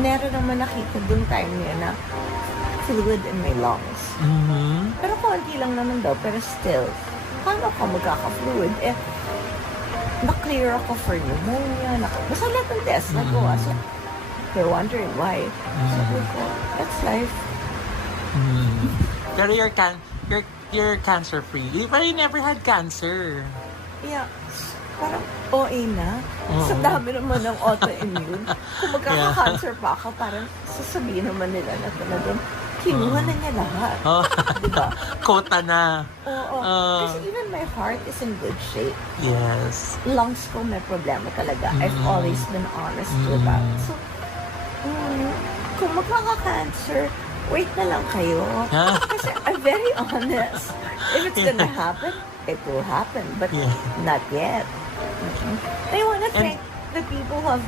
meron naman nakita dun time niya na fluid in my lungs. Pero konti lang naman daw, pero still, paano ka magkaka-fluid? Eh, na-clear ako for pneumonia, basta lahat ng test nagawa. So, they're wondering why. Sabi ko, that's life. Pero you're cancer-free. But you never had cancer. Yeah, parang OA na. Sa dami naman ng autoimmune. Kung magkaka-cancer pa ako, parang sasabihin naman nila na talagang kinuha na niya lahat. Diba? Kota na. Oo. Kasi even my heart is in good shape. Yes. Lungs ko may problema talaga. I've always been honest with that. So, kung magkaka-cancer, wait na lang kayo. Kasi I'm very honest. If it's gonna happen, it will happen. But not yet. I wanna thank the people who have